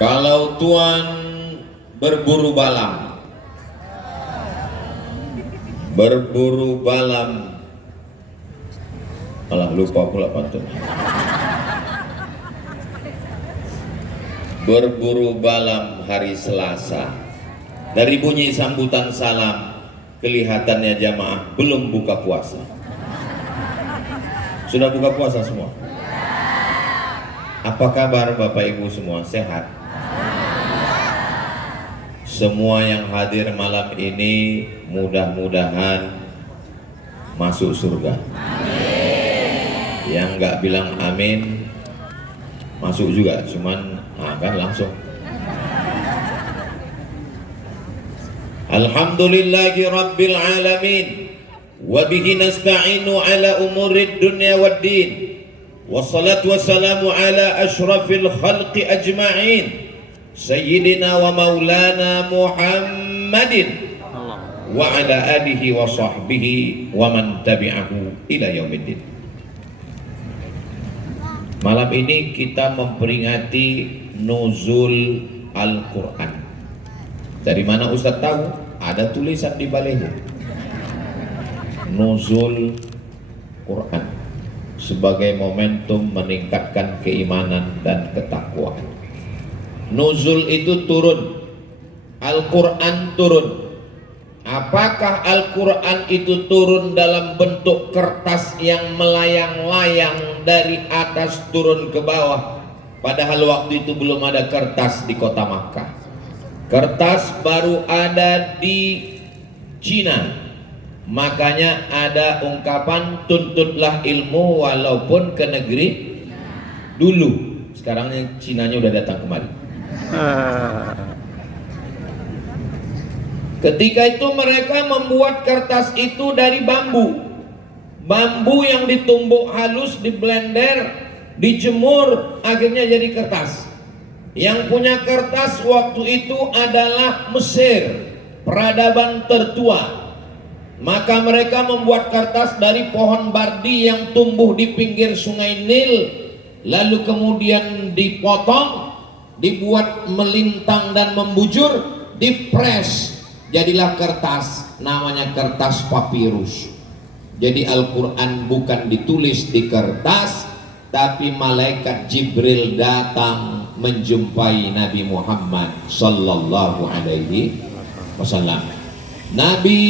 Kalau Tuhan berburu balam, malah lupa pula pantun. Berburu balam hari Selasa, dari bunyi sambutan salam kelihatannya jamaah belum buka puasa. Sudah buka puasa semua? Apa kabar Bapak Ibu semua? Sehat? Semua yang hadir malam ini mudah-mudahan masuk surga. Amin. Yang nggak bilang amin masuk juga, cuman kan langsung. Alhamdulillahi rabbil alamin, wa bihi nasta'inu ala umurid dunya waddin, wassalatu wassalamu ala ashrafil khalqi ajma'in, Sayyidina wa maulana Muhammadin wa ala alihi wa sahbihi wa man tabi'ahu ila yaumiddin. Malam ini kita memperingati nuzul Al-Quran. Dari mana Ustaz tahu? Ada tulisan di baliknya. Nuzul Quran sebagai momentum meningkatkan keimanan dan ketakwaan. Nuzul itu turun, Al-Quran turun. Apakah Al-Quran itu turun dalam bentuk kertas yang melayang-layang dari atas turun ke bawah? Padahal waktu itu belum ada kertas di kota Makkah. Kertas baru ada di Cina. Makanya ada ungkapan tuntutlah ilmu walaupun ke negeri dulu. Sekarang Cinanya udah datang kemari. Ketika itu mereka membuat kertas itu dari bambu. Bambu yang ditumbuk halus, di blender, dijemur, akhirnya jadi kertas. Yang punya kertas waktu itu adalah Mesir, peradaban tertua. Maka mereka membuat kertas dari pohon bardi yang tumbuh di pinggir sungai Nil, lalu kemudian dipotong, dibuat melintang dan membujur, dipres, jadilah kertas, namanya kertas papirus. Jadi Al-Quran bukan ditulis di kertas, tapi malaikat Jibril datang menjumpai Nabi Muhammad sallallahu alaihi wasallam. Nabi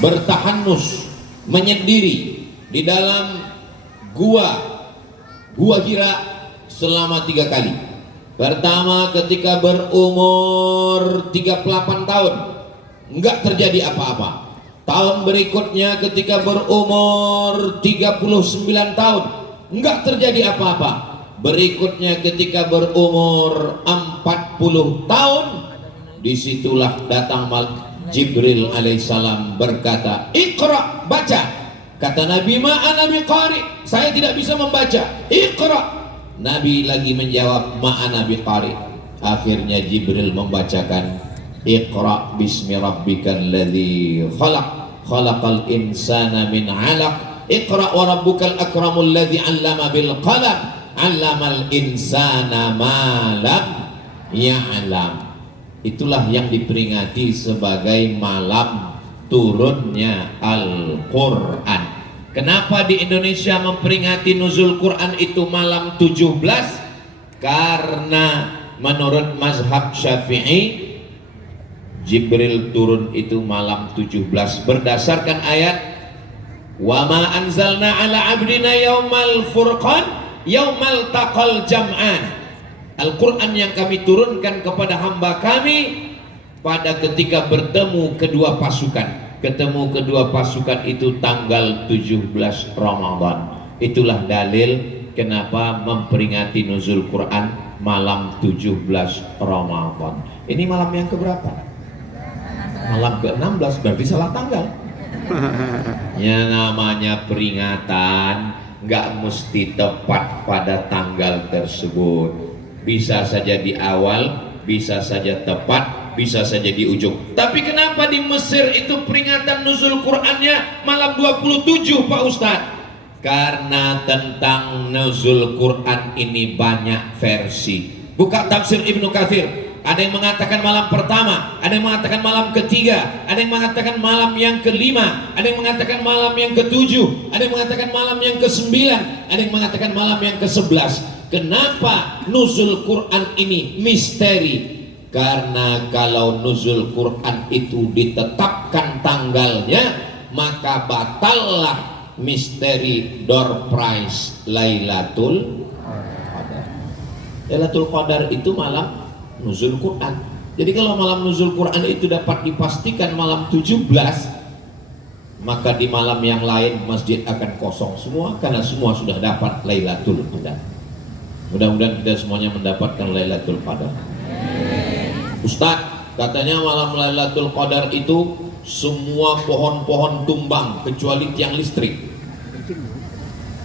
bertahanus, menyendiri di dalam gua Hira selama 3 kali. Pertama ketika berumur 38 tahun, enggak terjadi apa-apa. Tahun berikutnya ketika berumur 39 tahun, enggak terjadi apa-apa. Berikutnya ketika berumur 40 tahun, disitulah datang Jibril alaihissalam berkata, Iqra, baca. Kata Nabi, ma'ana biqari, saya tidak bisa membaca. Iqra. Nabi lagi menjawab, ma'ana biqari. Akhirnya Jibril membacakan, Iqra bismi rabbikal ladzi khalaq, khalaqal insana min 'alaq, Iqra wa rabbukal akramul ladzi 'allama bil qalam, 'allamal insana ma lam ya'lam. Itulah yang diperingati sebagai malam turunnya Al-Quran. Kenapa di Indonesia memperingati nuzul Quran itu malam 17? Karena menurut mazhab Syafi'i, Jibril turun itu malam 17 berdasarkan ayat wa ma anzalna ala abdina yaumal furqan yaumal taqal jam'an. Al-Quran yang kami turunkan kepada hamba kami pada ketika bertemu kedua pasukan. Ketemu kedua pasukan itu tanggal 17 Ramadan. Itulah dalil kenapa memperingati nuzul Quran malam 17 Ramadan. Ini malam yang keberapa? Malam ke-16, berarti salah tanggal. Ya namanya peringatan nggak mesti tepat pada tanggal tersebut. Bisa saja di awal, bisa saja tepat, bisa saja di ujung. Tapi kenapa di Mesir itu peringatan nuzul Qur'annya malam 27 Pak Ustadz? Karena tentang nuzul Quran ini banyak versi. Buka tafsir Ibnu Katsir. Ada yang mengatakan malam pertama, ada yang mengatakan malam ketiga, ada yang mengatakan malam yang kelima, ada yang mengatakan malam yang ketujuh, ada yang mengatakan malam yang kesembilan, ada yang mengatakan malam yang ke-11. Kenapa nuzul Quran ini misteri? Karena kalau nuzul Quran itu ditetapkan tanggalnya, maka batallah misteri door prize Lailatul Qadar. Lailatul Qadar itu malam nuzul Quran. Jadi kalau malam nuzul Quran itu dapat dipastikan malam 17, maka di malam yang lain masjid akan kosong semua karena semua sudah dapat Lailatul Qadar. Mudah-mudahan kita semuanya mendapatkan Lailatul Qadar. Ustaz, katanya malam Lailatul Qadar itu semua pohon-pohon tumbang kecuali tiang listrik.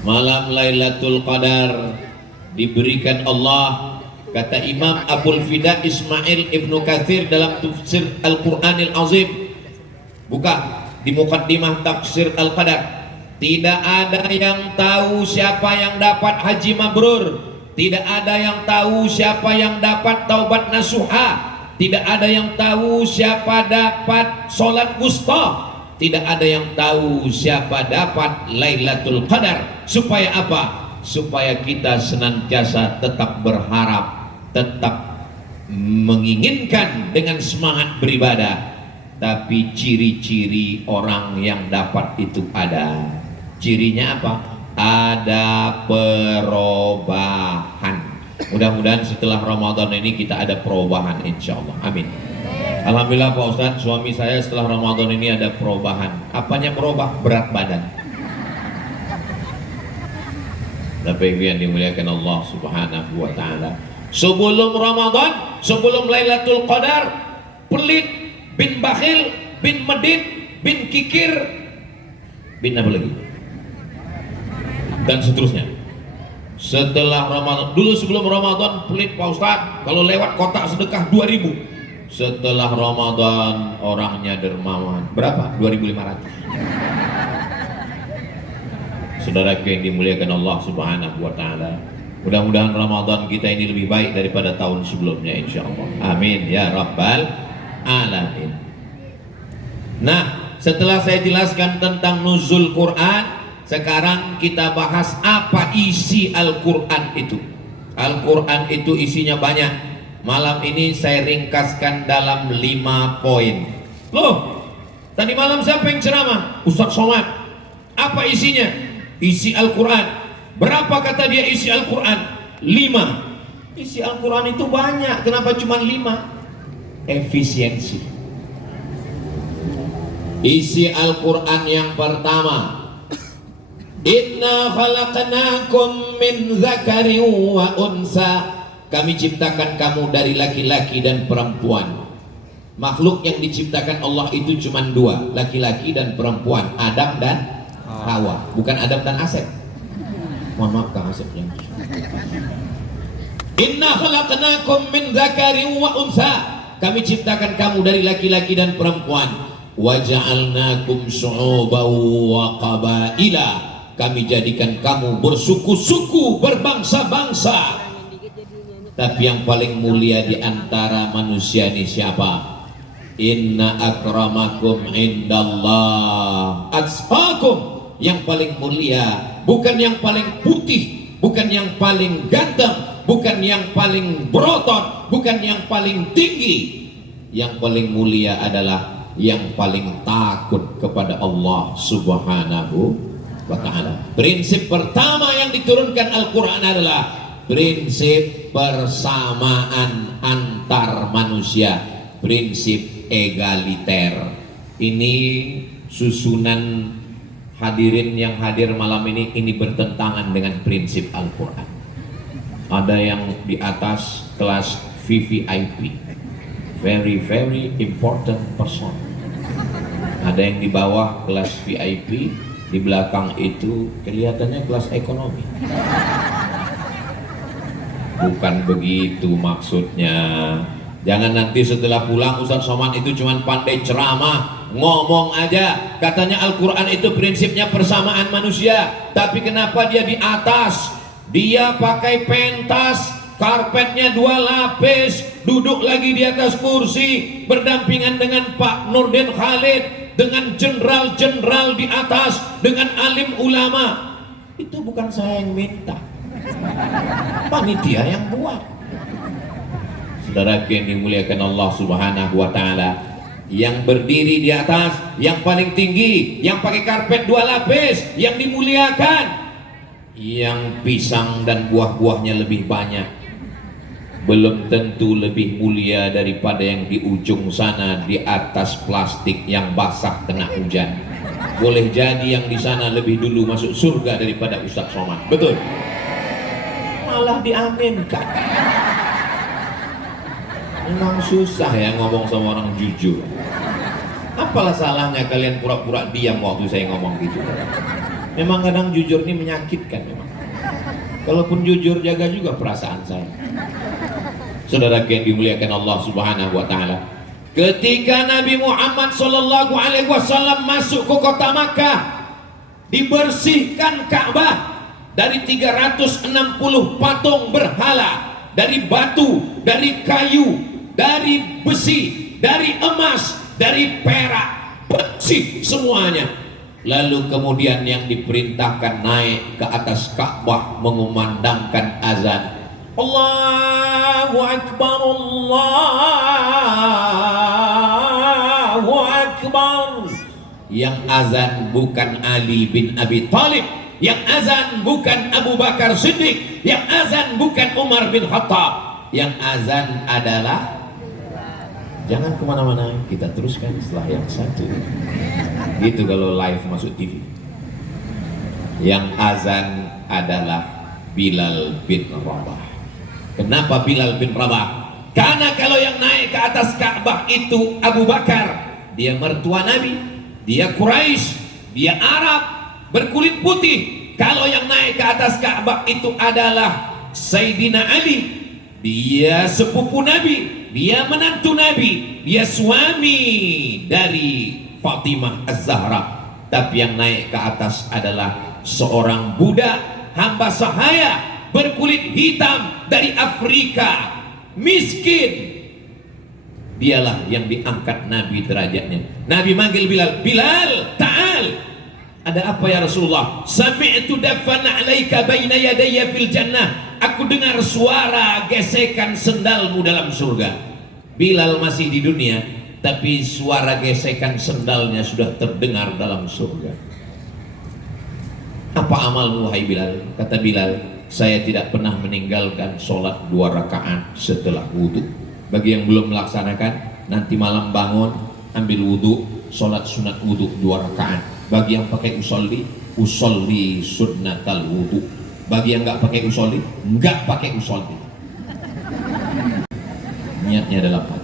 Malam Lailatul Qadar diberikan Allah, kata Imam Abul Fida Ismail Ibnu Katsir dalam tafsir Al-Qur'anil Azim. Buka di muqaddimah tafsir Al-Qadar. Tidak ada yang tahu siapa yang dapat haji mabrur. Tidak ada yang tahu siapa yang dapat taubat nasuha. Tidak ada yang tahu siapa dapat sholat wusta. Tidak ada yang tahu siapa dapat Lailatul Qadar. Supaya apa? Supaya kita senantiasa tetap berharap, tetap menginginkan dengan semangat beribadah. Tapi ciri-ciri orang yang dapat itu ada. Cirinya apa? Ada perubahan. Mudah-mudahan setelah Ramadan ini kita ada perubahan, insya Allah. Amin. Alhamdulillah Pak Ustadz, suami saya setelah Ramadan ini ada perubahan. Apanya berubah? Berat badan. Bapak Ibu yang dimuliakan Allah Subhanahu wa Ta'ala, sebelum Ramadan, sebelum Lailatul Qadar, pelit, bin bakhil, bin medit, bin kikir, bin apa lagi, dan seterusnya. Setelah Ramadan, dulu sebelum Ramadan pelit Pak Ustadz, kalau lewat kotak sedekah 2000. Setelah Ramadan orangnya dermawan. Berapa? 2500. Saudara yang dimuliakan Allah Subhanahu wa Ta'ala, mudah-mudahan Ramadan kita ini lebih baik daripada tahun sebelumnya, insya Allah. Amin ya Rabbal Alamin. Nah, setelah saya jelaskan tentang nuzul Quran, sekarang kita bahas apa isi Al-Quran itu. Al-Quran itu isinya banyak. Malam ini saya ringkaskan dalam 5 poin. Loh, tadi malam siapa yang ceramah? Ustaz Somad. Apa isinya? Isi Al-Quran. Berapa kata dia isi Al-Quran? 5. Isi Al-Quran itu banyak. Kenapa cuma 5? Efisiensi. Isi Al-Quran yang pertama, inna khalaqnakum min dzakarin wa unsa. Kami ciptakan kamu dari laki-laki dan perempuan. Makhluk yang diciptakan Allah itu cuma 2, laki-laki dan perempuan, Adam dan Hawa, bukan Adam dan Asep. Mohon maaf Kang Asepnya. Inna khalaqnakum min dzakarin wa unsa. Kami ciptakan kamu dari laki-laki dan perempuan. Wa ja'alnakum syu'uban wa qabaila. Kami jadikan kamu bersuku-suku, berbangsa-bangsa. Tapi yang paling mulia di antara manusia ini siapa? Inna akramakum indallah atqakum. Yang paling mulia bukan yang paling putih, bukan yang paling ganteng, bukan yang paling berotot, bukan yang paling tinggi. Yang paling mulia adalah yang paling takut kepada Allah Subhanahu wa Ta'ala. Prinsip pertama yang diturunkan Al-Quran adalah prinsip persamaan antar manusia, prinsip egaliter. Ini susunan hadirin yang hadir malam ini bertentangan dengan prinsip Al-Quran. Ada yang di atas kelas VVIP, very very important person. Ada yang di bawah kelas VIP, di belakang itu kelihatannya kelas ekonomi. Bukan begitu maksudnya. Jangan nanti setelah pulang Ustaz Somad itu cuman pandai ceramah, ngomong aja. Katanya Al-Quran itu prinsipnya persamaan manusia. Tapi kenapa dia di atas? Dia pakai pentas, karpetnya 2 lapis, duduk lagi di atas kursi berdampingan dengan Pak Nurdin Khalid, dengan jenderal-jenderal di atas, dengan alim ulama. Itu bukan saya yang minta, panitia yang buat. Saudara yang dimuliakan Allah Subhanahu wa Ta'ala, yang berdiri di atas, yang paling tinggi, yang pakai karpet 2 lapis, yang dimuliakan, yang pisang dan buah-buahnya lebih banyak, belum tentu lebih mulia daripada yang di ujung sana di atas plastik yang basah kena hujan. Boleh jadi yang di sana lebih dulu masuk surga daripada Ustaz Somad. Betul? Malah diaminkan. Memang susah ya ngomong sama orang jujur. Apalah salahnya kalian pura-pura diam waktu saya ngomong gitu. Memang kadang jujur ini menyakitkan memang. Kalaupun jujur, jaga juga perasaan saya. Saudara yang dimuliakan Allah Subhanahu wa Ta'ala, ketika Nabi Muhammad sallallahu alaihi wasallam masuk ke kota Makkah, dibersihkan Ka'bah dari 360 patung berhala, dari batu, dari kayu, dari besi, dari emas, dari perak, bersih semuanya. Lalu kemudian yang diperintahkan naik ke atas Ka'bah mengumandangkan azan. Allahu Akbar, Allahu Akbar. Yang azan bukan Ali bin Abi Thalib, yang azan bukan Abu Bakar Siddiq, yang azan bukan Umar bin Khattab, yang azan adalah, jangan kemana-mana, kita teruskan setelah yang satu. Gitu kalau live masuk TV. Yang azan adalah Bilal bin Rabah. Kenapa Bilal bin Rabah? Karena kalau yang naik ke atas Ka'bah itu Abu Bakar, dia mertua Nabi, dia Quraisy, dia Arab, berkulit putih. Kalau yang naik ke atas Ka'bah itu adalah Sayyidina Ali, dia sepupu Nabi, dia menantu Nabi, dia suami dari Fatimah Az-Zahra. Tapi yang naik ke atas adalah seorang budak, hamba sahaya, berkulit hitam dari Afrika, miskin. Dialah yang diangkat Nabi derajatnya. Nabi manggil Bilal, Bilal, ta'al. Ada apa ya Rasulullah? Sami'tu dafana alaika baina yadayya fil jannah. Aku dengar suara gesekan sendalmu dalam surga. Bilal masih di dunia, tapi suara gesekan sendalnya sudah terdengar dalam surga. Apa amalmu wahai Bilal? Kata Bilal, saya tidak pernah meninggalkan sholat 2 rakaat setelah wudhu. Bagi yang belum melaksanakan, nanti malam bangun, ambil wudhu, sholat sunat wudhu 2 rakaat. Bagi yang pakai usolli, usolli sunnatal wudhu. Bagi yang nggak pakai usolli, nggak pakai usolli. Niatnya adalah apa?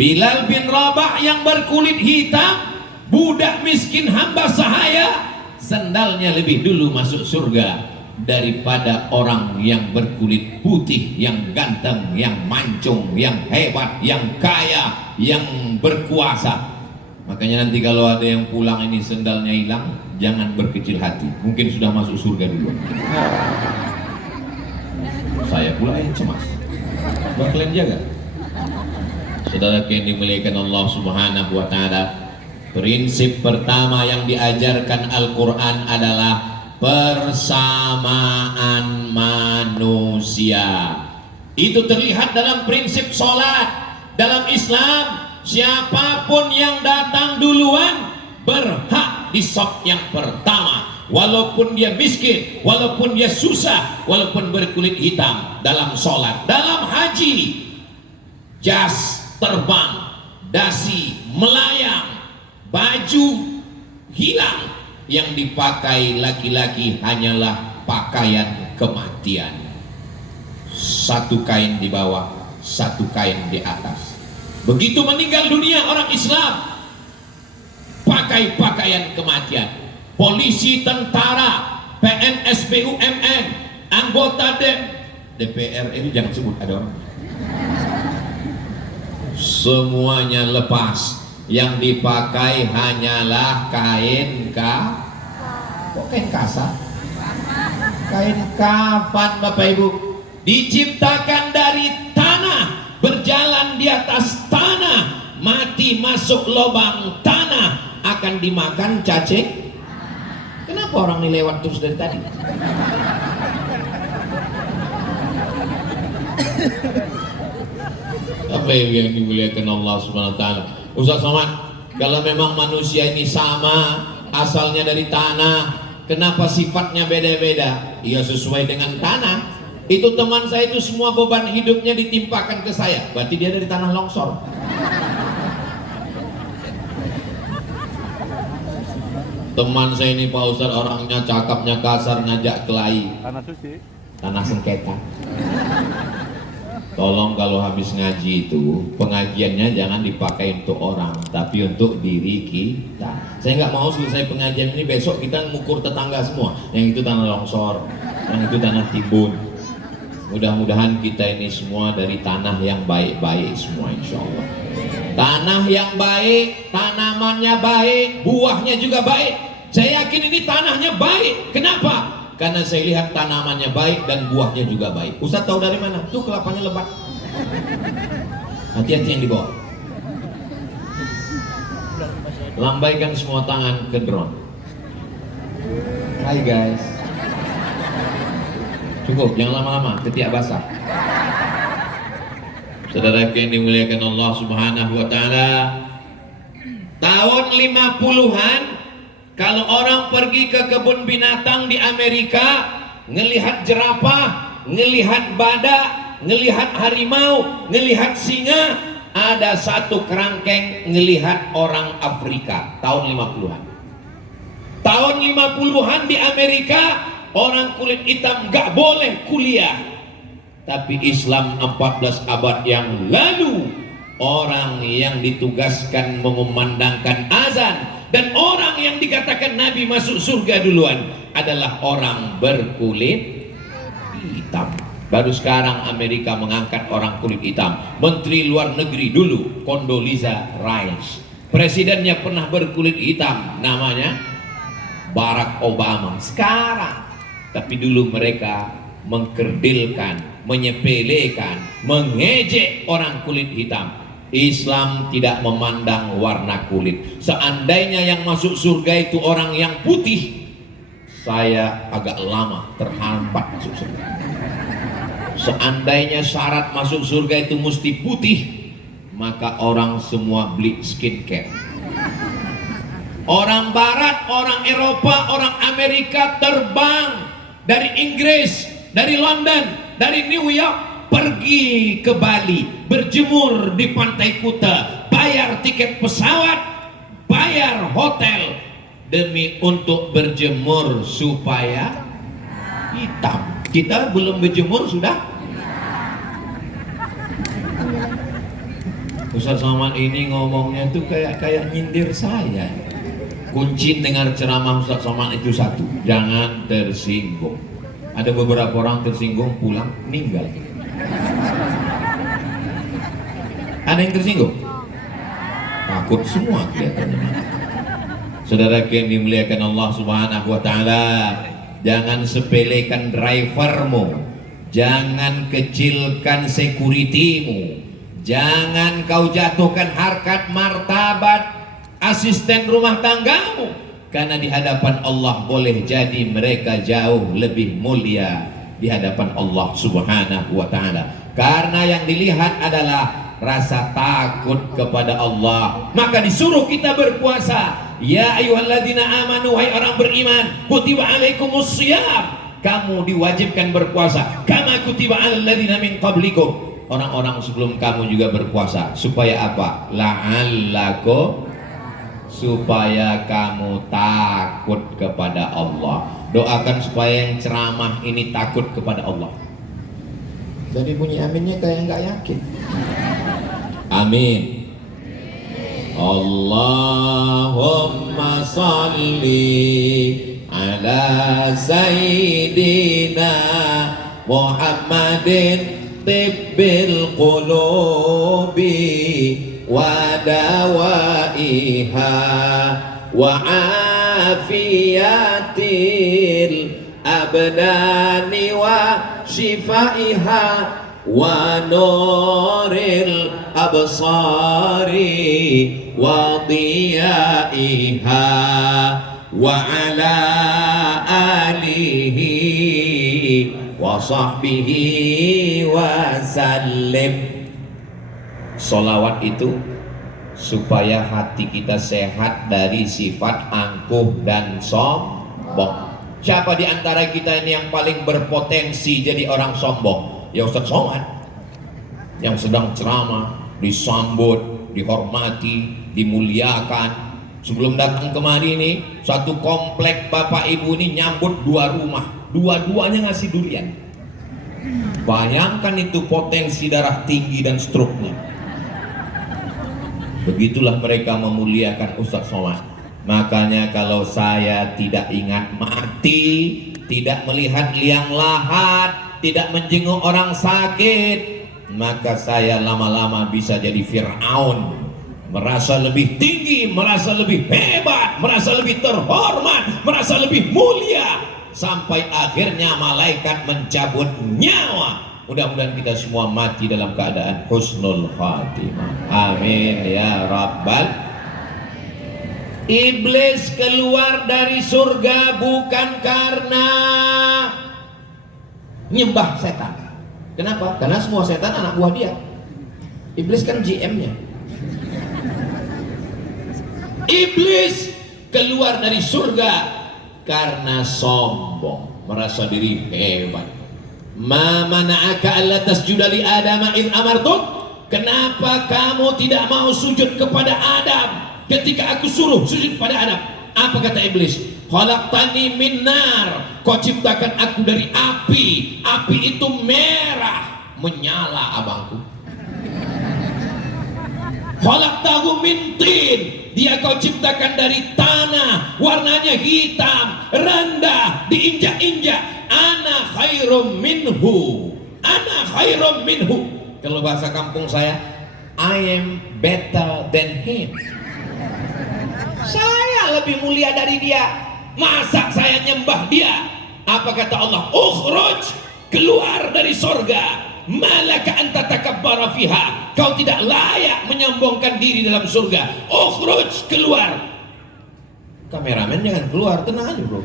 Bilal bin Rabah yang berkulit hitam, budak miskin hamba sahaya, sendalnya lebih dulu masuk surga daripada orang yang berkulit putih, yang ganteng, yang mancung, yang hebat, yang kaya, yang berkuasa. Makanya nanti kalau ada yang pulang ini sendalnya hilang, jangan berkecil hati, mungkin sudah masuk surga dulu. Saya pula yang cemas. Buat kalian jaga. Saudara yang dimuliakan Allah Subhanahu wa Ta'ala, prinsip pertama yang diajarkan Al-Quran adalah persamaan manusia. Itu terlihat dalam prinsip sholat. Dalam Islam, siapapun yang datang duluan berhak di saf yang pertama, walaupun dia miskin, walaupun dia susah, walaupun berkulit hitam. Dalam sholat, dalam haji, jas terbang, dasi melayang, baju hilang, yang dipakai laki-laki hanyalah pakaian kematian. Satu kain di bawah, satu kain di atas. Begitu meninggal dunia orang Islam, pakai pakaian kematian. Polisi, tentara, PNS, BUMN, anggota DPR, ini jangan sebut ada orang. Semuanya lepas. Yang dipakai hanyalah kain kok kain kasar? Kain kafan Bapak Ibu diciptakan dari tanah, berjalan di atas tanah, mati masuk lubang tanah, akan dimakan cacing. Kenapa orang ini lewat terus dari tadi? Apa yang dimuliakan Allah Subhanahu wa taala? Ustaz Somad, kalau memang manusia ini sama, asalnya dari tanah, kenapa sifatnya beda-beda? Ya sesuai dengan tanah. Itu teman saya itu semua beban hidupnya ditimpakan ke saya. Berarti dia dari tanah longsor. Teman saya ini Pak Ustaz orangnya cakapnya kasar, ngajak kelahi. Tanah suci. Tanah sengketa. Tolong kalau habis ngaji itu pengajiannya jangan dipakai untuk orang, tapi untuk diri kita. Saya nggak mau selesai pengajian ini besok kita mengukur tetangga semua. Yang itu tanah longsor, yang itu tanah timbun. Mudah-mudahan kita ini semua dari tanah yang baik-baik semua, insya Allah. Tanah yang baik, tanamannya baik, buahnya juga baik. Saya yakin ini tanahnya baik. Kenapa? Karena saya lihat tanamannya baik dan buahnya juga baik. Ustaz tahu dari mana? Tuh kelapanya lebat. Hati-hati yang dibawa. Lambaikan semua tangan ke drone. Hai guys. Cukup, jangan lama-lama, ketiak basah. Saudara yang dimuliakan Allah Subhanahu wa taala. Tahun 50-an kalau orang pergi ke kebun binatang di Amerika, ngelihat jerapah, ngelihat badak, ngelihat harimau, ngelihat singa, ada satu kerangkeng ngelihat orang Afrika tahun 50-an. Tahun 50-an di Amerika, orang kulit hitam gak boleh kuliah. Tapi Islam 14 abad yang lalu, orang yang ditugaskan mengumandangkan azan dan orang yang dikatakan Nabi masuk surga duluan adalah orang berkulit hitam. Baru sekarang Amerika mengangkat orang kulit hitam. Menteri luar negeri dulu Condoleezza Rice, presidennya pernah berkulit hitam, namanya Barack Obama sekarang. Tapi dulu mereka mengkerdilkan, menyepelekan, mengejek orang kulit hitam. Islam tidak memandang warna kulit. Seandainya yang masuk surga itu orang yang putih, saya agak lama terhambat masuk surga. Seandainya syarat masuk surga itu mesti putih, maka orang semua beli skincare. Orang Barat, orang Eropa, orang Amerika terbang dari Inggris, dari London, dari New York, pergi ke Bali, berjemur di Pantai Kuta, bayar tiket pesawat, bayar hotel demi untuk berjemur supaya hitam. Kita belum berjemur sudah. Ustaz Somad ini ngomongnya tuh kayak nyindir saya. Kunci dengar ceramah Ustaz Somad itu satu, jangan tersinggung. Ada beberapa orang tersinggung pulang meninggal. Ada yang tersinggung? Takut semua kelihatannya. Saudara yang dimuliakan Allah Subhanahu wa taala, jangan sepelekan drivermu, jangan kecilkan securitymu, jangan kau jatuhkan harkat martabat asisten rumah tanggamu, karena di hadapan Allah boleh jadi mereka jauh lebih mulia di hadapan Allah Subhanahu wa taala. Karena yang dilihat adalah rasa takut kepada Allah, maka disuruh kita berpuasa. Ya ayyuhalladzina amanu, hai orang beriman, kutiba alaikumus shiyam, kamu diwajibkan berpuasa. Kama kutiba alal ladzina min qablikum, orang-orang sebelum kamu juga berpuasa. Supaya apa? La'allakum, supaya kamu takut kepada Allah. Doakan supaya yang ceramah ini takut kepada Allah. Jadi bunyi aminnya kayak nggak yakin. Amin. Allahumma salli ala sayyidina Muhammadin tibbil qulubi wa dawaiha wa afiyatil abdani wa shifaiha wa nuril absari wa diyaiha wa ala alihi wa sahbihi wa sallim. Sholawat itu supaya hati kita sehat dari sifat angkuh dan sombong. Siapa di antara kita ini yang paling berpotensi jadi orang sombong? Ya Ustaz Somad, yang sedang ceramah, disambut, dihormati, dimuliakan. Sebelum datang kemari ini, satu komplek bapak ibu ini nyambut 2 rumah, dua-duanya ngasih durian. Bayangkan itu potensi darah tinggi dan stroke-nya. Begitulah mereka memuliakan Ustaz Somad. Makanya kalau saya tidak ingat mati, tidak melihat liang lahat, tidak menjenguk orang sakit, maka saya lama-lama bisa jadi Fir'aun, merasa lebih tinggi, merasa lebih hebat, merasa lebih terhormat, merasa lebih mulia, sampai akhirnya malaikat mencabut nyawa. Mudah-mudahan kita semua mati dalam keadaan husnul khatimah. Amin ya rabbal. Iblis keluar dari surga bukan karena nyembah setan. Kenapa? Karena semua setan anak buah dia. Iblis kan GM-nya. Iblis keluar dari surga karena sombong, merasa diri hebat. Ma mana'aka alla tasjuda li Adam id amartuk? Kenapa kamu tidak mau sujud kepada Adam ketika aku suruh sujud pada Adam? Apa kata iblis? Khalaqtani min nar, kau ciptakan aku dari api. Api itu merah, menyala abangku. Khalaqtahu min tin, dia kau ciptakan dari tanah, warnanya hitam, rendah, diinjak-injak. Ana khairum minhu, ana khairum minhu. Kalau bahasa kampung saya, I am better than him. Saya lebih mulia dari dia. Masa saya nyembah dia? Apa kata Allah? Ukhruj, keluar dari sorga. Malaka anta takabbara fiha, kau tidak layak menyombongkan diri dalam surga. Ukhruj, keluar. Kameramen jangan keluar, tenang aja bro.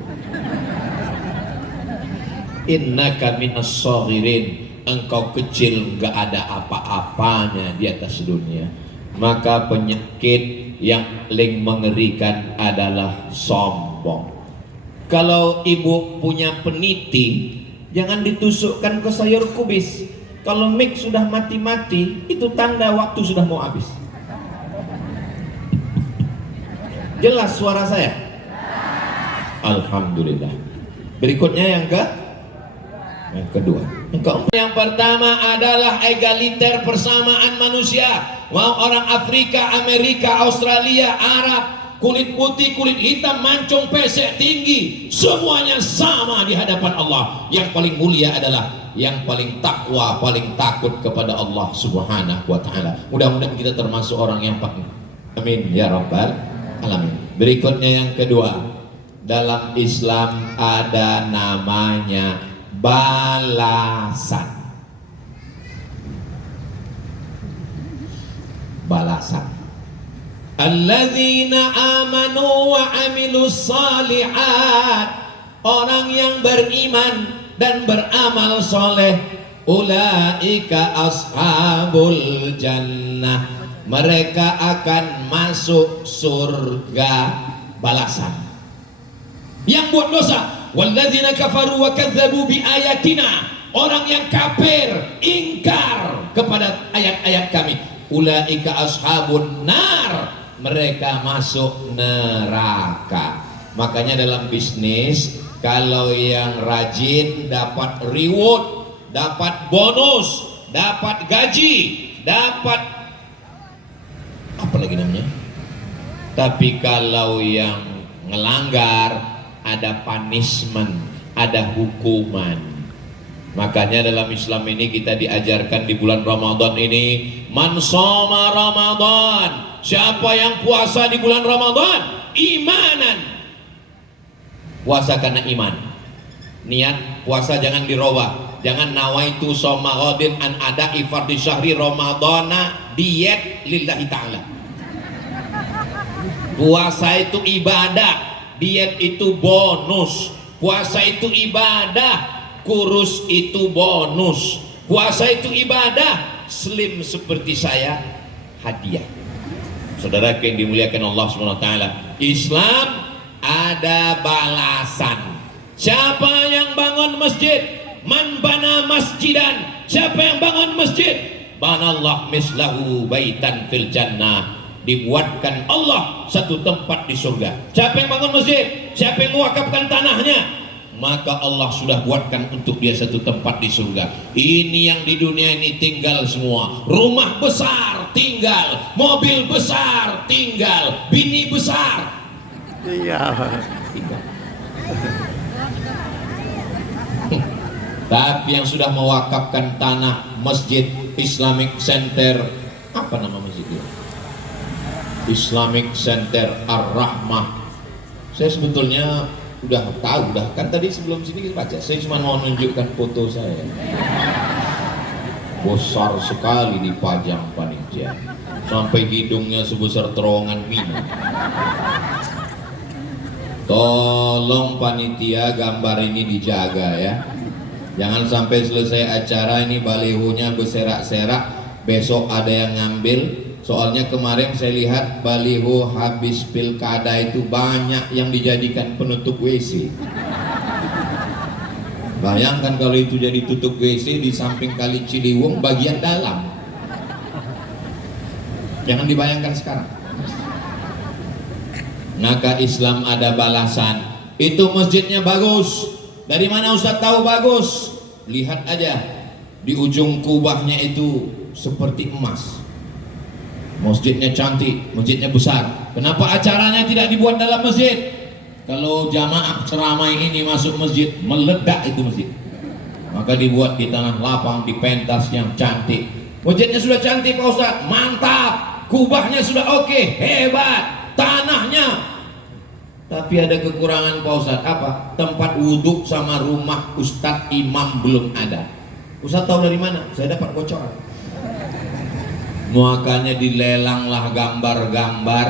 Innaka minas shaghirin, engkau kecil, gak ada apa-apanya di atas dunia. Maka penyakit yang paling mengerikan adalah sombong. Kalau ibu punya peniti, jangan ditusukkan ke sayur kubis. Kalau mic sudah mati-mati, itu tanda waktu sudah mau habis. Jelas suara saya? Alhamdulillah. Berikutnya yang kedua. Yang pertama adalah egaliter, persamaan manusia. Mau orang Afrika, Amerika, Australia, Arab, kulit putih, kulit hitam, mancung, pesek, tinggi, semuanya sama di hadapan Allah. Yang paling mulia adalah yang paling takwa, paling takut kepada Allah Subhanahu wa ta'ala. Mudah-mudahan kita termasuk orang yang paling. Amin ya rabbal alamin. Berikutnya yang kedua, dalam Islam ada namanya balasan. Balasan. Alladzina amanu wa amilus salihat, orang yang beriman dan beramal soleh, ulaika ashabul jannah, mereka akan masuk surga. Balasan. Yang buat dosa, walladzina kafaru wa kadzabu bi ayatina, orang yang kafir, ingkar kepada ayat-ayat kami, ulaika ashabun nar, mereka masuk neraka. Makanya dalam bisnis, kalau yang rajin dapat reward, dapat bonus, dapat gaji, dapat apa lagi namanya? Tapi kalau yang ngelanggar, ada punishment, ada hukuman. Makanya dalam Islam ini kita diajarkan di bulan Ramadan ini, man shoma Ramadan, siapa yang puasa di bulan Ramadan imanan, puasa karena iman, Niat puasa jangan dirubah. Jangan nawaitu shoma ghadin an ada'i fardhi syahri ramadhana, diet lillahi ta'ala. Puasa itu ibadah, diet itu bonus. Puasa itu ibadah, kurus itu bonus. Puasa itu ibadah, slim seperti saya hadiah. Saudara yang dimuliakan Allah SWT, Islam ada balasan. Siapa yang bangun masjid, man bana masjidan, siapa yang bangun masjid, banallah mislahu baitan fil jannah, dibuatkan Allah satu tempat di surga. Siapa yang bangun masjid, siapa yang mewakafkan tanahnya, maka Allah sudah buatkan untuk dia satu tempat di surga. Ini yang di dunia ini tinggal semua. Rumah besar tinggal, mobil besar tinggal, bini besar tinggal. Tapi yang sudah mewakafkan tanah masjid Islamic Center, apa nama masjidnya? Islamic Center Ar-Rahmah. Saya sebetulnya udah tahu, kan tadi sebelum sini kita baca. Saya cuma mau menunjukkan foto saya. Besar sekali dipajang panitia, sampai hidungnya sebesar terowongan minum. Tolong panitia gambar ini dijaga ya. Jangan sampai selesai acara ini balihonya berserak-serak, besok ada yang ngambil. Soalnya kemarin saya lihat baliho habis pilkada itu banyak yang dijadikan penutup WC. Bayangkan kalau itu jadi tutup WC di samping Kali Ciliwung bagian dalam. Jangan dibayangkan sekarang. Maka Islam ada balasan. Itu masjidnya bagus. Dari mana Ustaz tahu bagus? Lihat aja, di ujung kubahnya itu seperti emas. Masjidnya cantik, masjidnya besar. Kenapa acaranya tidak dibuat dalam masjid? Kalau jamaah ceramah ini masuk masjid, meledak itu masjid. Maka dibuat di tanah lapang, di pentas yang cantik. Masjidnya sudah cantik Pak Ustaz, mantap. Kubahnya sudah oke, hebat. Tanahnya, tapi ada kekurangan Pak Ustaz. Apa? Tempat wudhu sama rumah Ustadz imam belum ada. Ustadz tahu dari mana? Saya dapat bocoran. Makanya dilelanglah gambar-gambar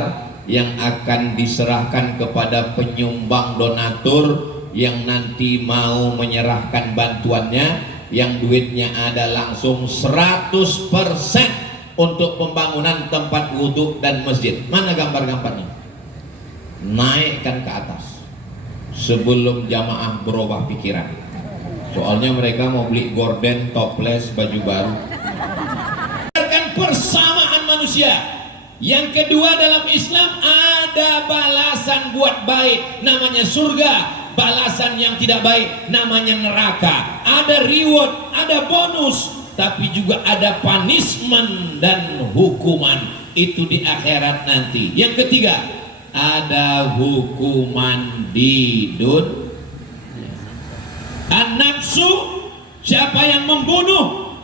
yang akan diserahkan kepada penyumbang donatur yang nanti mau menyerahkan bantuannya, yang duitnya ada langsung 100% untuk pembangunan tempat wudhu dan masjid. Mana gambar-gambarnya? Naikkan ke atas sebelum jamaah berubah pikiran. Soalnya mereka mau beli gorden, toples, baju baru. Persamaan manusia. Yang kedua, dalam Islam ada balasan buat baik, namanya surga. Balasan yang tidak baik namanya neraka. Ada reward, ada bonus, tapi juga ada punishment dan hukuman. Itu di akhirat nanti. Yang ketiga, ada hukuman di dunia. An-nafsu, siapa yang membunuh,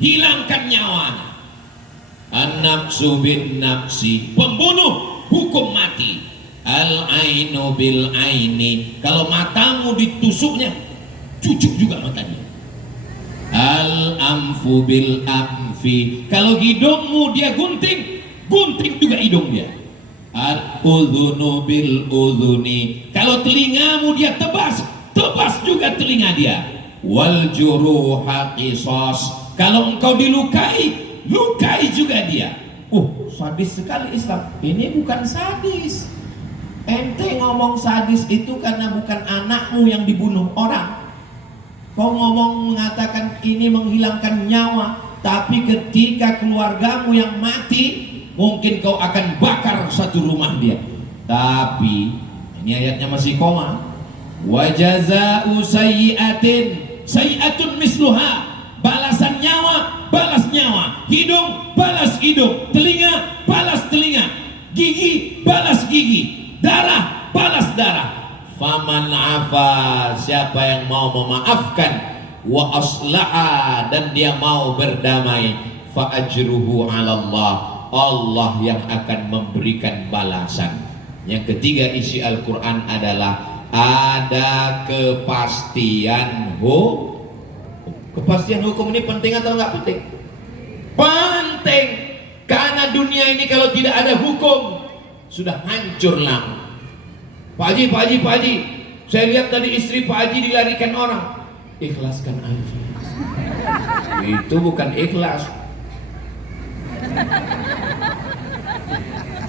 hilangkan nyawanya. An-nafsu bin nafsi, pembunuh hukum mati. Al-ainu bil aini, kalau matamu ditusuknya, cucuk juga matanya. Al-amfu bil amfi, kalau hidungmu dia gunting, gunting juga hidung dia. Al-udhunu bil udhuni, kalau telingamu dia tebas, tebas juga telinga dia. Wal juruha qisas, kalau engkau dilukai, lukai juga dia. Sadis sekali Islam. Ini bukan sadis. Ente ngomong sadis itu karena bukan anakmu yang dibunuh orang. Kau ngomong mengatakan ini menghilangkan nyawa, tapi ketika keluargamu yang mati, mungkin kau akan bakar satu rumah dia. Tapi ini ayatnya masih koma. Wa jazaa'u sayyi'atin sayyi'atun misluha, balasan nyawa balas nyawa, hidung balas hidung, telinga balas telinga, gigi balas gigi, darah balas darah. Faman afa, siapa yang mau memaafkan, wa aslaha, dan dia mau berdamai, fa ajruhu 'ala Allah, Allah yang akan memberikan balasan. Yang ketiga isi Al-Quran adalah ada kepastian hukum. Kepastian hukum ini penting atau enggak penting? Penting, karena dunia ini kalau tidak ada hukum sudah hancur lama. Pak Haji, saya lihat tadi istri Pak Haji dilarikan orang. Ikhlaskan aja. Itu bukan ikhlas.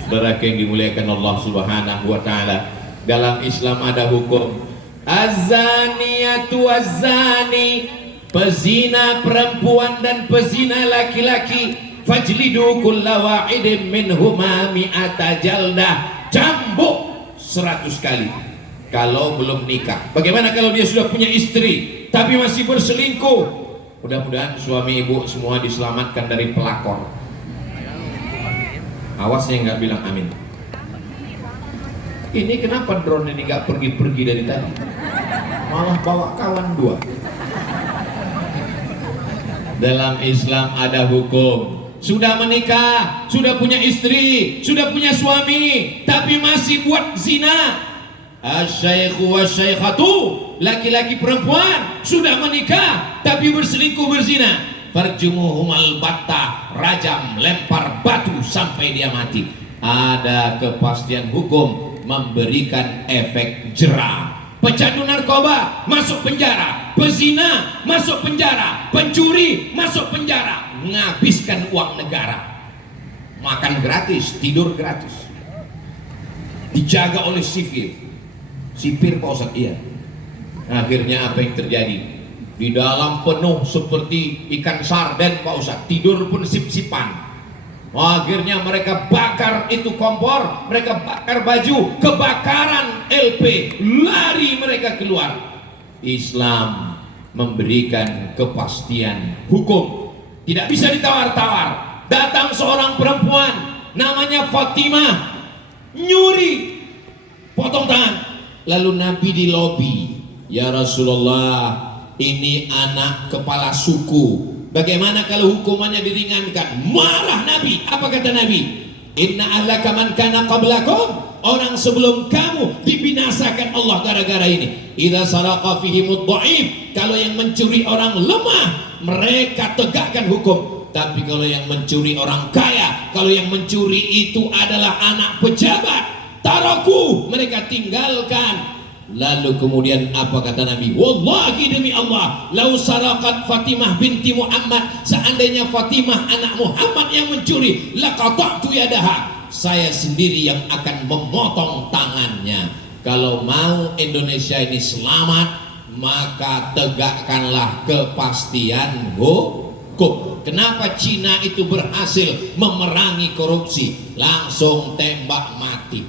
Saudara yang dimuliakan Allah Subhanahu wa taala, dalam Islam ada hukum. Az-zaniyatu az-zani, pezina perempuan dan pezina laki-laki, fajlidu kulla wahidin minhuma mi'ata jaldah, cambuk 100 kali kalau belum nikah. Bagaimana kalau dia sudah punya istri tapi masih berselingkuh? Mudah-mudahan suami ibu semua diselamatkan dari pelakor. Awas saya nggak bilang amin. Ini kenapa drone ini nggak pergi-pergi dari tadi, malah bawa kawan 2. Dalam Islam ada hukum. Sudah menikah, sudah punya istri, sudah punya suami, tapi masih buat zina. Asy-syaikhu wasy-syaikhatu, laki-laki perempuan sudah menikah tapi berselingkuh berzina, farjumuhumal batta, rajam, lempar batu sampai dia mati. Ada kepastian hukum memberikan efek jera. Pecandu narkoba masuk penjara, pezina masuk penjara, pencuri masuk penjara, menghabiskan uang negara. Makan gratis, tidur gratis, dijaga oleh sipir Pak Ustaz. Iya. Akhirnya apa yang terjadi? Di dalam penuh seperti ikan sarden Pak Ustaz, tidur pun sip-sipan. Akhirnya mereka bakar itu kompor, mereka bakar baju, kebakaran LP, lari mereka keluar. Islam memberikan kepastian hukum, tidak bisa ditawar-tawar. Datang seorang perempuan namanya Fatimah, nyuri, potong tangan. Lalu Nabi di lobi, ya Rasulullah, ini anak kepala suku, bagaimana kalau hukumannya diringankan? Marah Nabi. Apa kata Nabi? Inna ahlaka man kana qablakum, orang sebelum kamu dibinasakan Allah gara-gara ini. Idza saraqa fihimud dhaif, kalau yang mencuri orang lemah, mereka tegakkan hukum. Tapi kalau yang mencuri orang kaya, kalau yang mencuri itu adalah anak pejabat, taraku, mereka tinggalkan. Lalu kemudian apa kata Nabi? Wallahi demi Allah, lau saraqat Fatimah binti Muhammad, seandainya Fatimah anak Muhammad yang mencuri, laqata'tu yadaha, saya sendiri yang akan memotong tangannya. Kalau mau Indonesia ini selamat, maka tegakkanlah kepastian hukum. Kenapa Cina itu berhasil memerangi korupsi? Langsung tembak mati,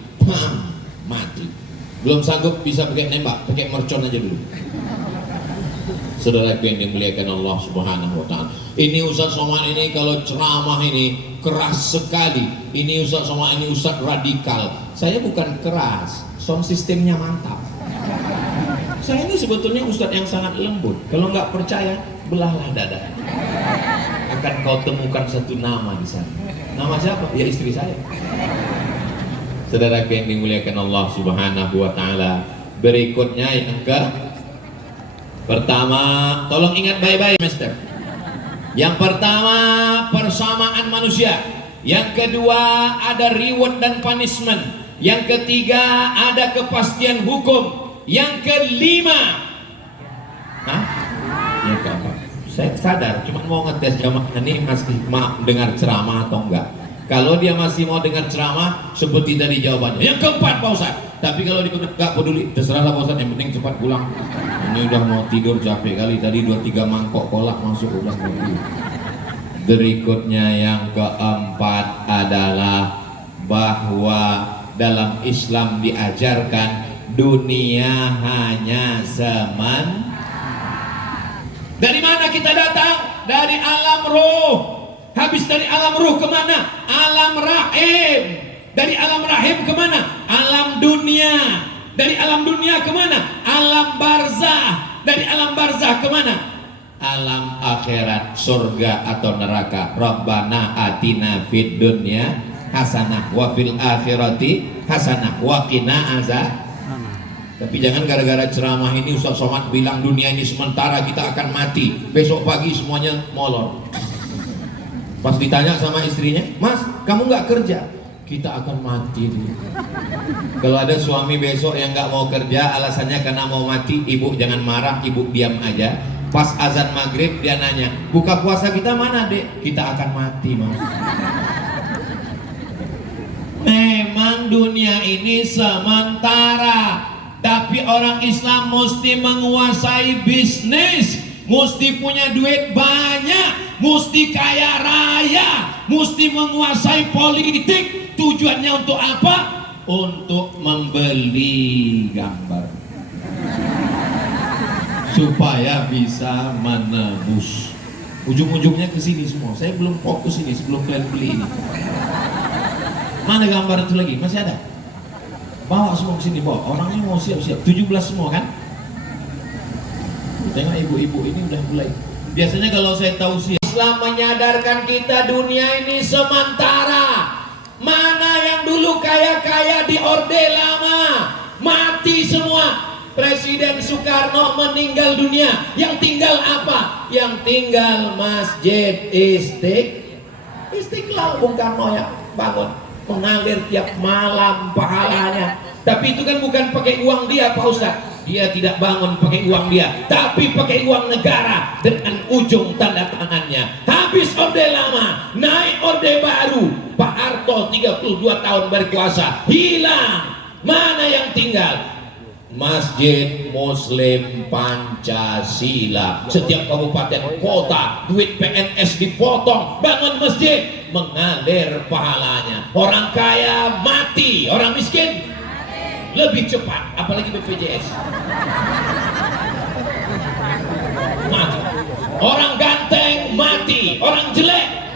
mati. Belum sanggup bisa pakai nembak, pakai mercon aja dulu. Saudara yang dimuliakan Allah Subhanahu wa taala. Ini Ustaz Somad ini kalau ceramah ini keras sekali. Ini Ustaz Somad ini Ustaz radikal. Saya bukan keras, sound sistemnya mantap. Saya ini sebetulnya Ustaz yang sangat lembut. Kalau nggak percaya, belahlah dada. Akan kau temukan satu nama di sana. Nama siapa? Ya istri saya. Saudara yang dimuliakan Allah Subhanahu wa taala. Berikutnya yang pertama, tolong ingat baik-baik Master. Yang pertama, persamaan manusia. Yang kedua, ada reward dan punishment. Yang ketiga, ada kepastian hukum. Yang kelima, yang keempat, saya sadar cuma mau ngetes jamaah ini masih mau dengar ceramah atau enggak. Kalau dia masih mau dengar ceramah, seperti tadi jawabannya. Yang keempat Pak Ustaz. Tapi kalau dia nggak peduli, terserahlah Pak Ustaz, yang penting cepat pulang. Ini udah mau tidur capek kali, tadi 2-3 mangkok kolak masuk udah mau tidur. Berikutnya yang keempat adalah bahwa dalam Islam diajarkan dunia hanya Dari mana kita datang? Dari alam roh. Habis dari alam ruh kemana? Alam rahim. Dari alam rahim kemana? Alam dunia. Dari alam dunia kemana? Alam barzah. Dari alam barzah kemana? Alam akhirat, surga atau neraka. Rabbana atina fid dunya hasanah wa fil akhirati hasanah wa qina azab. Tapi jangan gara-gara ceramah ini Ustaz Somad bilang dunia ini sementara, kita akan mati, besok pagi semuanya molor. Pas ditanya sama istrinya, Mas kamu nggak kerja? Kita akan mati dulu. Kalau ada suami besok yang nggak mau kerja alasannya karena mau mati, ibu jangan marah, ibu diam aja. Pas azan maghrib dia nanya, buka puasa kita mana dek? Kita akan mati mas. Memang dunia ini sementara, tapi orang Islam mesti menguasai bisnis, mesti punya duit banyak, mesti kaya raya, mesti menguasai politik. Tujuannya untuk apa? Untuk membeli gambar supaya bisa menebus. Ujung-ujungnya ke sini semua. Saya belum fokus ini sebelum kalian beli ini. Mana gambar itu lagi? Masih ada? Bawa semua ke sini, bawa. Orangnya mau siap-siap. 17 semua kan? Tengok ibu-ibu ini udah mulai. Biasanya kalau saya tahu sih Islam menyadarkan kita dunia ini sementara. Mana yang dulu kaya-kaya di Orde Lama mati semua. Presiden Soekarno meninggal dunia. Yang tinggal apa? Yang tinggal Masjid Istiqlal. Bung Karno yang bangun, mengalir tiap malam pahalanya. Tapi itu kan bukan pakai uang dia Pak Ustaz. Dia tidak bangun pakai uang dia, tapi pakai uang negara dengan ujung tanda tangannya. Habis Orde Lama, naik Orde Baru. Pak Harto 32 tahun berkuasa, hilang. Mana yang tinggal? Masjid Muslim Pancasila. Setiap kabupaten kota duit PNS dipotong, bangun masjid, mengalir pahalanya. Orang kaya mati, orang miskin lebih cepat, apalagi BPJS mati. Orang ganteng mati, orang jelek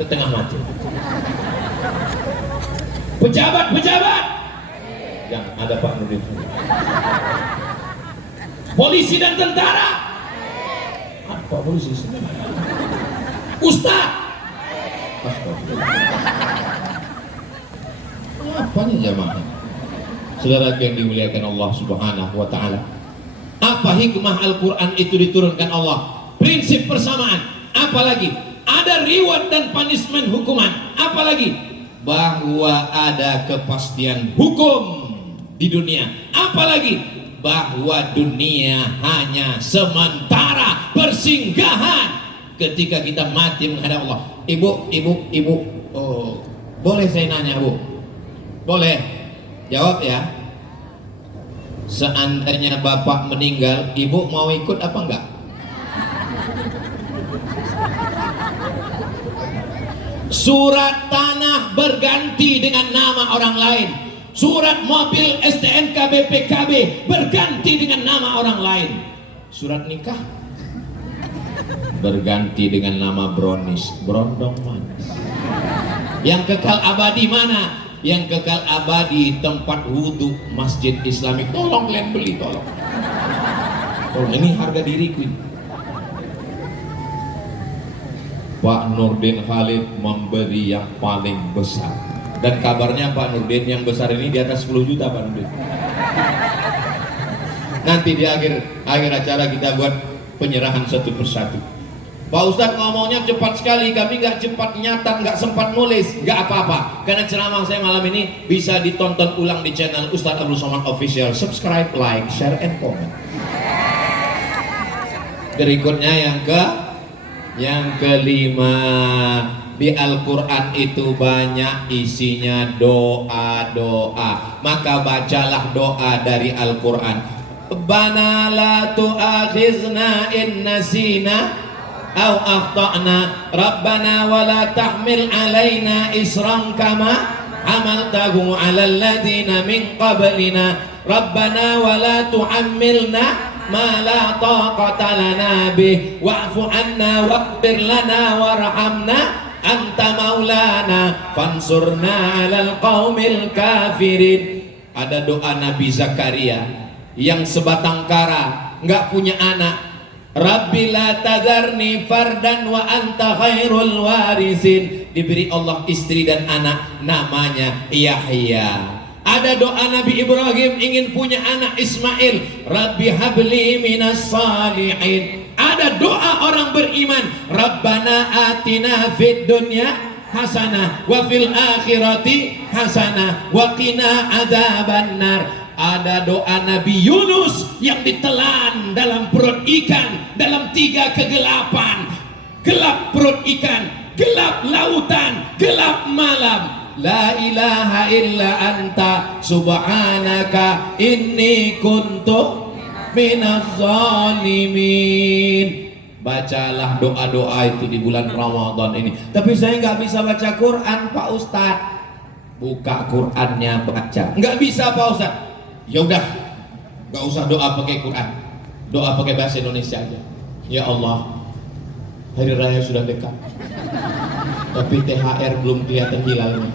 setengah mati. Pejabat yang ada Pak Nurdin, polisi dan tentara, apa polisi? Ustaz, apanya jamaah? Saudara yang dimuliakan Allah Subhanahu wa taala. Apa hikmah Al-Qur'an itu diturunkan Allah? Prinsip persamaan. Apalagi ada reward dan punishment hukuman. Apalagi bahwa ada kepastian hukum di dunia. Apalagi bahwa dunia hanya sementara, persinggahan. Ketika kita mati menghadap Allah. Ibu, oh, boleh saya nanya Bu? Boleh? Jawab ya. Seandainya bapak meninggal, ibu mau ikut apa enggak? Surat tanah berganti dengan nama orang lain. Surat mobil STNK BPKB berganti dengan nama orang lain. Surat nikah berganti dengan nama Brownies, Brondong manis. Yang kekal abadi mana? Yang kekal abadi tempat wudhu Masjid Islamik. Tolong kalian beli, tolong. Ini harga diriku ini. Pak Nurdin Khalid memberi yang paling besar. Dan kabarnya Pak Nurdin yang besar ini di atas 10 juta Pak Nurdin. Nanti di akhir acara kita buat penyerahan satu persatu. Pak Ustadz ngomongnya cepat sekali, kami nggak cepat nyatat, nggak sempat nulis, nggak apa-apa. Karena ceramah saya malam ini bisa ditonton ulang di channel Ustadz Abdul Somad Official. Subscribe, like, share, and comment. Berikutnya yang kelima, di Al-Quran itu banyak isinya doa-doa. Maka bacalah doa dari Al-Quran. Rabbana la tu'akhizna in nasina أو أخطأنا ربنا ولا تحمل علينا إصرا كما حملته على الذين من قبلنا ربنا ولا تحملنا ما لا طاقة لنا به واعف عنا واغفر لنا وارحمنا أنت مولانا فانصرنا على القوم الكافرين. Ada doa Nabi Zakaria yang sebatang kara, nggak punya anak. Rabbi la tadharni fardan wa anta khairul warisin. Diberi Allah istri dan anak, namanya Yahya. Ada doa Nabi Ibrahim ingin punya anak Ismail, Rabbi habli minas salihin. Ada doa orang beriman, Rabbana atina fid dunya hasanah wa fil akhirati hasanah wa qina adzabannar. Ada doa Nabi Yunus yang ditelan dalam perut ikan dalam 3 kegelapan. Gelap perut ikan, gelap lautan, gelap malam. La ilaha illa anta subhanaka inni kuntu minaz zalimin. Bacalah doa-doa itu di bulan Ramadan ini. Tapi saya nggak bisa baca Quran, Pak Ustadz. Buka Qurannya baca. Nggak bisa, Pak Ustadz. Ya udah, nggak usah doa pakai Quran. Doa pakai bahasa Indonesia aja. Ya Allah, hari raya sudah dekat, tapi THR belum kelihatan hilalnya.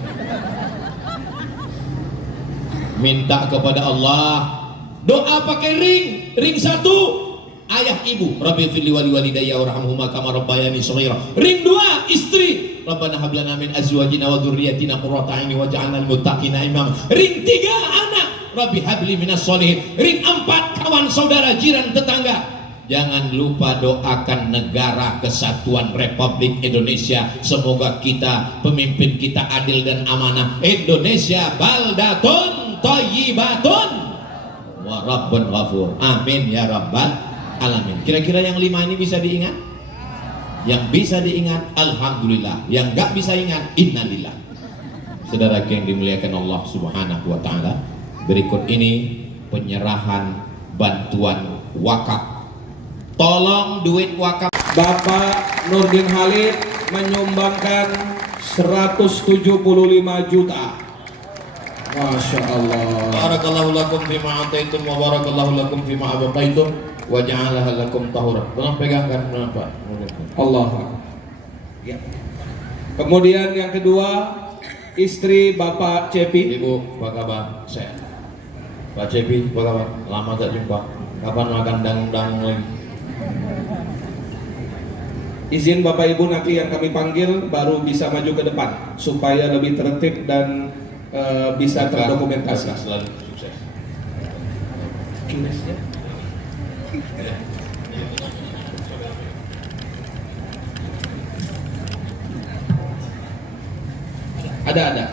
Minta kepada Allah, doa pakai ring 1 ayah ibu, Rabbi firli wali walidayya warhamhuma kama rabbayani shaghira. Ring 2 istri, Rabbana hab lana min azwajina wa dzurriyyatina qurrata a'yun waj'alna lil muttaqina imama. Ring 3 anak, Rabbi habli minas sholihin. Ring 4 kawan saudara jiran tetangga. Jangan lupa doakan negara kesatuan Republik Indonesia. Semoga kita, pemimpin kita adil dan amanah. Indonesia baldatun thayyibatun wa rabbun ghafur. Amin ya rabbal alamin. Kira-kira yang 5 ini bisa diingat? Yang bisa diingat alhamdulillah, yang nggak bisa ingat innalillah. Saudara yang dimuliakan Allah Subhanahu wa taala, berikut ini penyerahan bantuan wakaf. Tolong duit wakaf. Bapak Nurdin Halid menyumbangkan 175 juta. Masya Allah. Barakallahu lakum fima ataitum wa barakallahu lakum fima abaqaitum wa ja'alaha lakum tahura. Tolong pegangkan Pak. Allah. Ya. Kemudian yang kedua, istri Bapak Cepi. Ibu, apa kabar? Sehat. Pak Cepi, apa kabar? Lama tak jumpa. Kapan makan dangung-dangung lagi? Izin Bapak Ibu nanti yang kami panggil baru bisa maju ke depan supaya lebih tertib dan bisa terdokumentasi. Selalu sukses. Ada.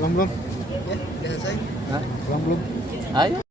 Belum. Belum. Belum. Ayo.